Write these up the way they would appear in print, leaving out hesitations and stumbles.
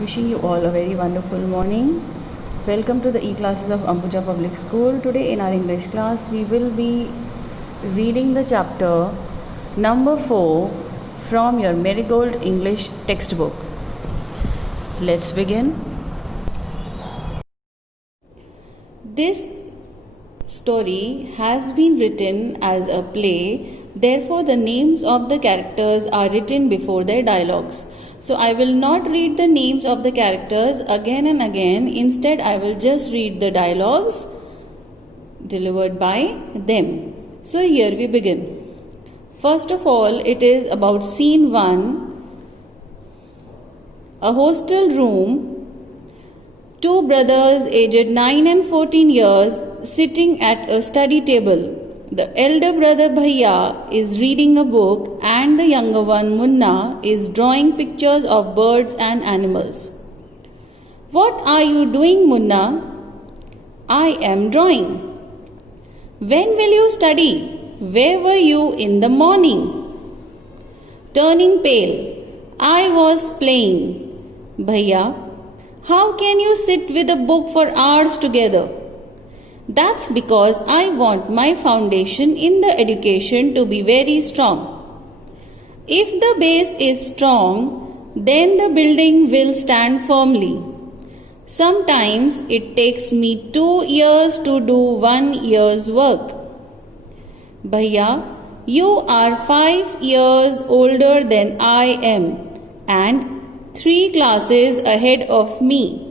Wishing you all a very wonderful morning. Welcome to the e-classes of Ambuja Public School. Today in our English class we will be reading the chapter number 4 from your Marigold English textbook. Let's begin. This story has been written as a play, therefore the names of the characters are written before their dialogues. So I will not read the names of the characters again and again. Instead, I will just read the dialogues delivered by them. So here we begin. First of all, it is about scene 1. A hostel room. Two brothers aged 9 and 14 years sitting at a study table. The elder brother Bhaiya is reading a book and the younger one Munna is drawing pictures of birds and animals. What are you doing, Munna? I am drawing. When will you study? Where were you in the morning? Turning pale. I was playing. Bhaiya, how can you sit with a book for hours together? That's because I want my foundation in the education to be very strong. If the base is strong, then the building will stand firmly. Sometimes it takes me 2 years to do 1 year's work. Bhaiya, you are 5 years older than I am and 3 classes ahead of me.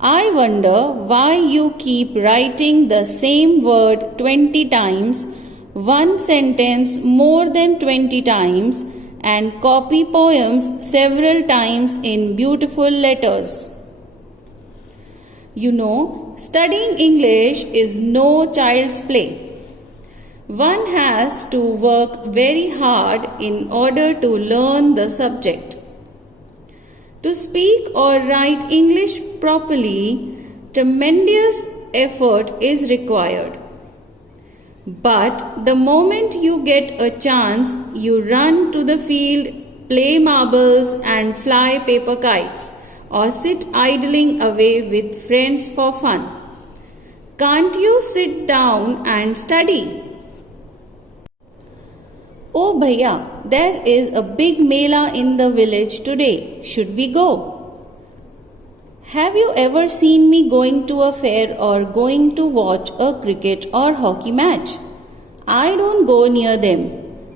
I wonder why you keep writing the same word 20 times, one sentence more than 20 times, and copy poems several times in beautiful letters. You know, studying English is no child's play. One has to work very hard in order to learn the subject. To speak or write English properly, tremendous effort is required. But the moment you get a chance, you run to the field, play marbles and fly paper kites, or sit idling away with friends for fun. Can't you sit down and study? Oh Bhaiya, there is a big mela in the village today. Should we go? Have you ever seen me going to a fair or going to watch a cricket or hockey match? I don't go near them.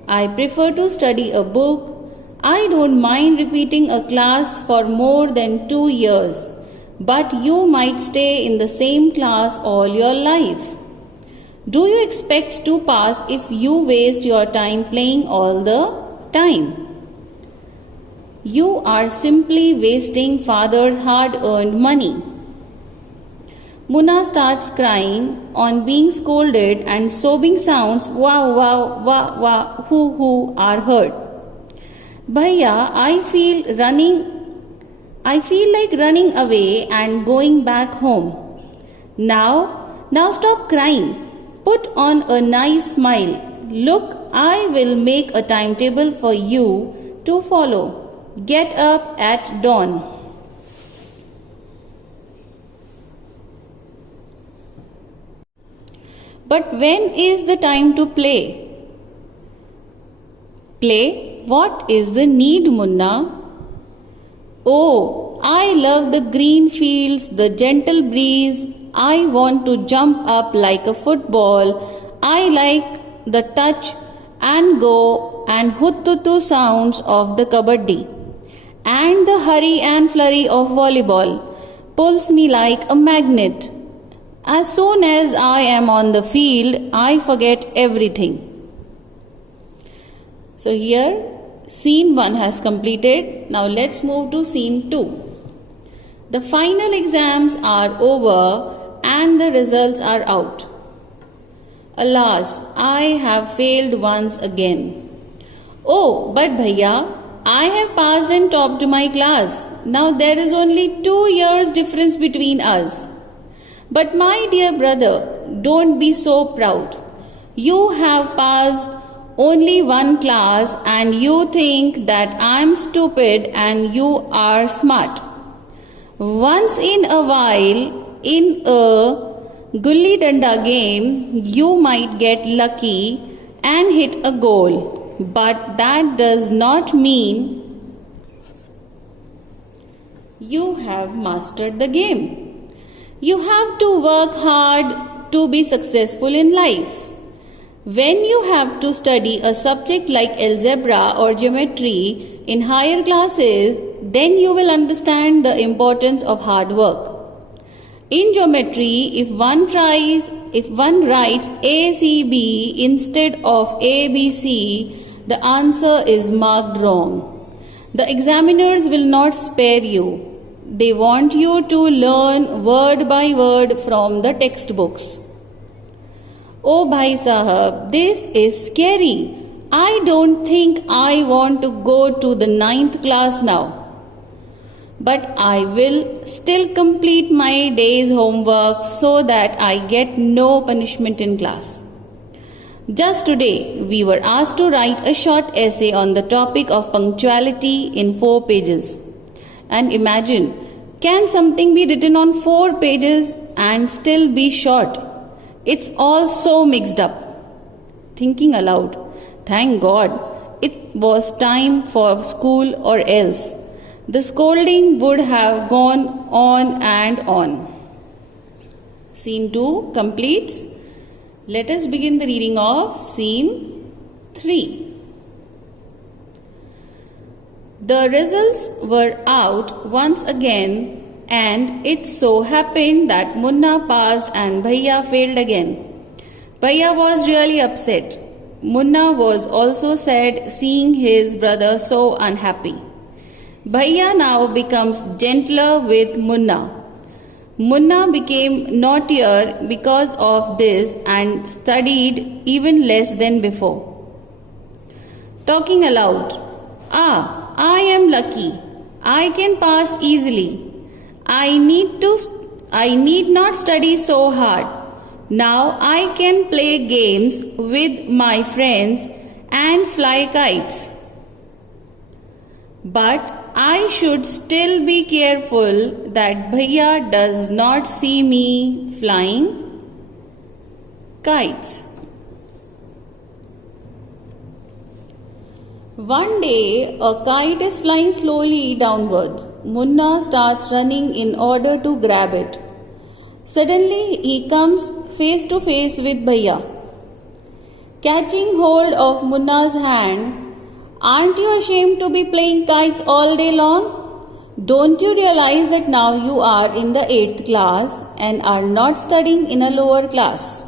I prefer to study a book. I don't mind repeating a class for more than 2 years. But you might stay in the same class all your life. Do you expect to pass if you waste your time playing all the time? You are simply wasting father's hard-earned money. Munna starts crying on being scolded and sobbing sounds wow, wow, wah, wah, hoo are heard. Bhaiya, I feel like running away and going back home. Now stop crying. Put on a nice smile. Look, I will make a timetable for you to follow. Get up at dawn. But when is the time to play? Play? What is the need, Munna? Oh, I love the green fields, the gentle breeze. I want to jump up like a football. I like the touch and go and huttutu sounds of the kabaddi. And the hurry and flurry of volleyball pulls me like a magnet. As soon as I am on the field, I forget everything. So here, scene 1 has completed. Now let's move to scene 2. The final exams are over and the results are out. Alas, I have failed once again. Oh, but Bhaiya, I have passed and topped my class. Now there is only 2 years difference between us. But my dear brother, don't be so proud. You have passed only one class and you think that I am stupid and you are smart. Once in a while, in a gulli danda game, you might get lucky and hit a goal, but that does not mean you have mastered the game. You have to work hard to be successful in life. When you have to study a subject like algebra or geometry in higher classes, then you will understand the importance of hard work. In geometry, if one writes ACB instead of ABC, the answer is marked wrong. The examiners will not spare you. They want you to learn word by word from the textbooks. Oh Bhai Sahab, this is scary. I don't think I want to go to the 9th class now. But I will still complete my day's homework so that I get no punishment in class. Just today, we were asked to write a short essay on the topic of punctuality in 4 pages. And imagine, can something be written on 4 pages and still be short? It's all so mixed up. Thinking aloud, thank God, it was time for school or else the scolding would have gone on and on. Scene 2 completes. Let us begin the reading of Scene 3. The results were out once again, and it so happened that Munna passed and Bhaiya failed again. Bhaiya was really upset. Munna was also sad seeing his brother so unhappy. Bhaiya now becomes gentler with Munna. Munna became naughtier because of this and studied even less than before. Talking aloud, I am lucky. I can pass easily. I need not study so hard. Now I can play games with my friends and fly kites. But I should still be careful that Bhaiya does not see me flying kites. One day, a kite is flying slowly downwards. Munna starts running in order to grab it. Suddenly, he comes face to face with Bhaiya. Catching hold of Munna's hand, aren't you ashamed to be playing kites all day long? Don't you realize that now you are in the 8th class and are not studying in a lower class?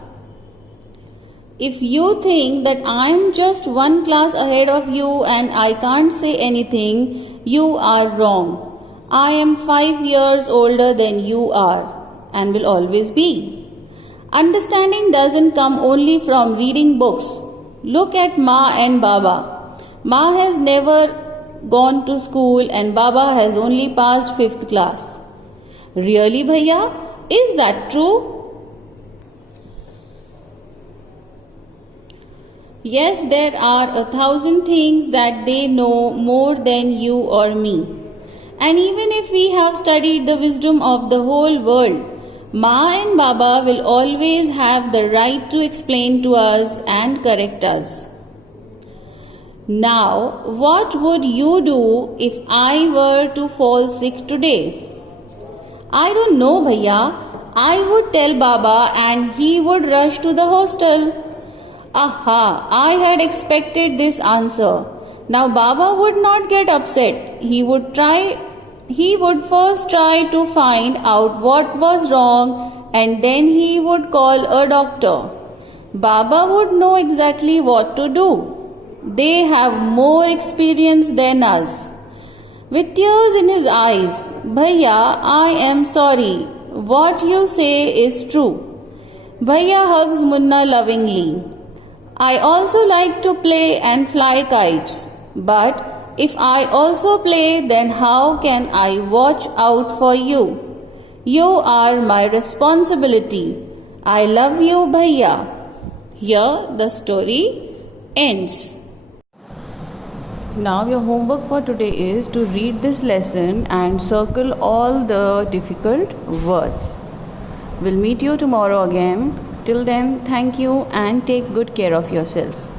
If you think that I am just 1 class ahead of you and I can't say anything, you are wrong. I am 5 years older than you are and will always be. Understanding doesn't come only from reading books. Look at Ma and Baba. Ma has never gone to school and Baba has only passed 5th class. Really, Bhaiya? Is that true? Yes, there are 1,000 things that they know more than you or me. And even if we have studied the wisdom of the whole world, Ma and Baba will always have the right to explain to us and correct us. Now, what would you do if I were to fall sick today? I don't know, Bhaiya. I would tell Baba and he would rush to the hostel. Aha, I had expected this answer. Now Baba would not get upset. He would first try to find out what was wrong and then he would call a doctor. Baba would know exactly what to do. They have more experience than us. With tears in his eyes, Bhaiya, I am sorry. What you say is true. Bhaiya hugs Munna lovingly. I also like to play and fly kites. But if I also play, then how can I watch out for you? You are my responsibility. I love you, Bhaiya. Here the story ends. Now your homework for today is to read this lesson and circle all the difficult words. We'll meet you tomorrow again. Till then, thank you and take good care of yourself.